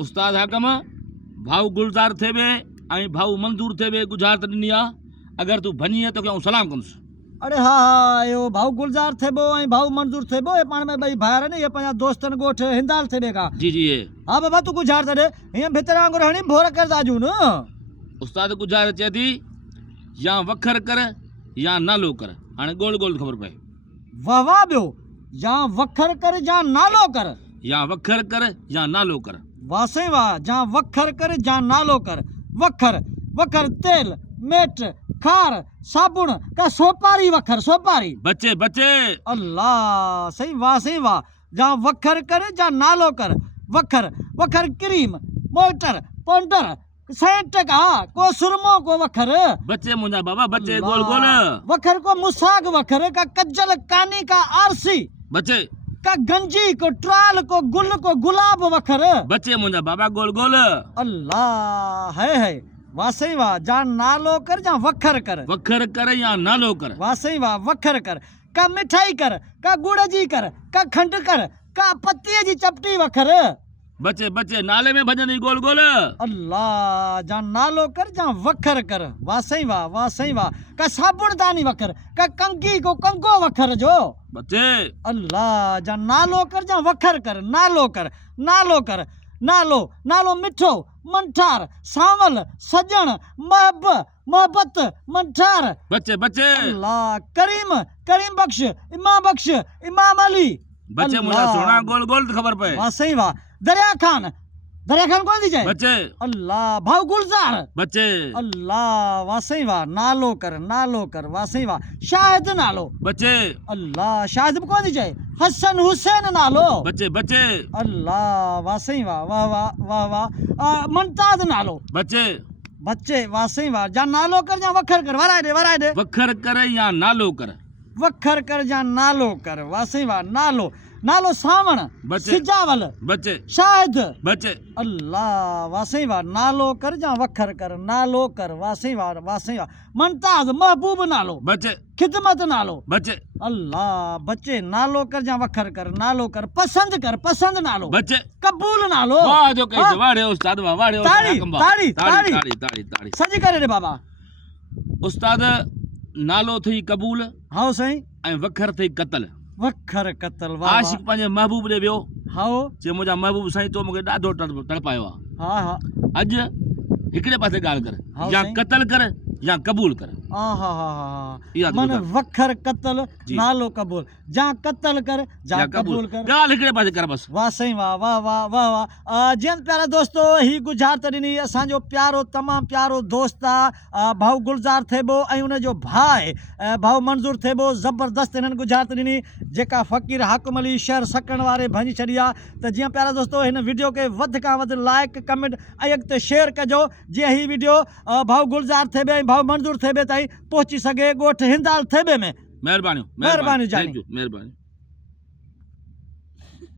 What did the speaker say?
उस्ताद हाकम भाऊ गुलजार थे बे भाऊ मंजूर थे बे गुजारत ॾिनी आहे। अगर तू भञी तो क्या सलाम कंदुसि। अरे हाँ हाँ यो भाऊ गुलजार थे बो भाऊ मंजूर थे बो ये पाण में भाई भायर ने ये पंजा दोस्तन गोठ हिंदाल थे बे का। जी जी ये हाँ बाबा तू गुजार दे ये भितर वांगुर हणी भोर कर दाजू न। उस्ताद गुजार चए थी या वखर कर या नालो कर हाणे गोल गोल खबर पए। वाह वाह बियो या वखर कर या नालो कर। या वखर कर या नालो कर। वाह सही वाह जा वखर कर जा नालो कर। वखर वखर तेल मेट खार साबुन का सोपारी वखर सोपारी। बच्चे बच्चे अल्लाह सही वाह जा वखर कर जा नालो कर। वखर वखर क्रीम मोटर पाउडर सेंट का को सुरमो को वखर। बच्चे मुंजा बाबा बच्चे गोल गोल। वखर को मुसाग वखर का कज्जल कानी का आरसी। बच्चे का गंजी को ट्राल को गुल को गुलाब वखर। बच्चे मुंजा बाबा गोल गोल। अल्लाह है वाह सही वाह जा नालो कर जा वखर कर। वखर कर या नालो कर। वाह सही वाह वखर कर का मिठाई कर का गुड़ जी कर का खंड कर का पत्ती जी चपटी वखर। बच्चे बच्चे नाले में भजन गोल गोल। अल्लाह जा नालो कर जा वखर कर। वाह सही वाह का साबुन दानी वखर का कंकी को कंको वखर जो। बच्चे अल्लाह जा नालो कर जा वखर कर। नालो कर नालो कर नालो नालो मिठो मंठार सावल सजन मोहब्बत मंठार। बच्चे बच्चे अल्लाह करीम करीम बख्श इमाम अली। बच्चे मुझे सोना गोल गोल खबर पे। वाह सही वाह दरिया खान कौन दी जाए। बच्चे अल्लाह भाऊ गुलजार। बच्चे अल्लाह वाह सही वाह नालो कर वाह सही वाह शाहिद नालो। बच्चे अल्लाह शाहिद कौन दी जाए। हसन हुसैन नालो। बच्चे बच्चे अल्लाह वाह सही वाह मुमताज नालो। बच्चे बच्चे वाह सही वाह जा नालो कर जा वखर कर। वराए दे वखर कर या नालो कर। वखर कर जा नालो कर। वाह सही वाह नालो सावण सिजावल बच्चे शाहिद बच्चे। अल्लाह वाह सही वाह नालो कर जा वखर कर नालो कर। वाह सही वाह मुमताज महबूब नालो। बच्चे खिदमत नालो। बच्चे अल्लाह बच्चे नालो कर जा वखर कर नालो कर पसंद नालो। बच्चे कबूल नालो। वाह जो कहे वाड़े उस्ताद वाड़े ताड़ी सजी करे रे बाबा। उस्ताद नालो थी कबूल हाँ सही ऐं वखर थी कतल। वखर कतल आशिक पंहिंजे महबूब ॾे वियो। हाँ चए मुंहिंजा महबूब साईं तो मूंखे ॾाढो तड़पायो आहे। हाँ अॼु हिकिड़े पासे ॻाल्हि कर हाँ या साईं। कतल कर या कबूल कर। हाँ मन वखर कतल नालो कबूल जा कतल कर जा कबूल कर। ॻाल्हि हिकिड़े पासे कर बस। वाह सही वाह जिन प्यारा दोस्तो ही गुजारत ॾिनी असांजो प्यारो तमामु प्यारो दोस्त आहे भाऊ गुलजार थेबो ऐं उनजो भाउ भाऊ मंजूर थेबो। ज़बरदस्त हिननि गुजारत ॾिनी जेका फ़कीर हाकिम अली शहर सकण वारे भञी छॾी आहे। त जीअं प्यारा दोस्तो हिन वीडियो खे वधि खां वधि लाइक कमेंट ऐं अॻिते शेयर कजो जीअं ही वीडियो भाऊ गुलजार थेबे ऐं भाऊ मंजूर थेबे ताईं पहुची सघे ॻोठ हिंदाल थेबे में। महिरबानी महिरबानी जानी। महिरबानी।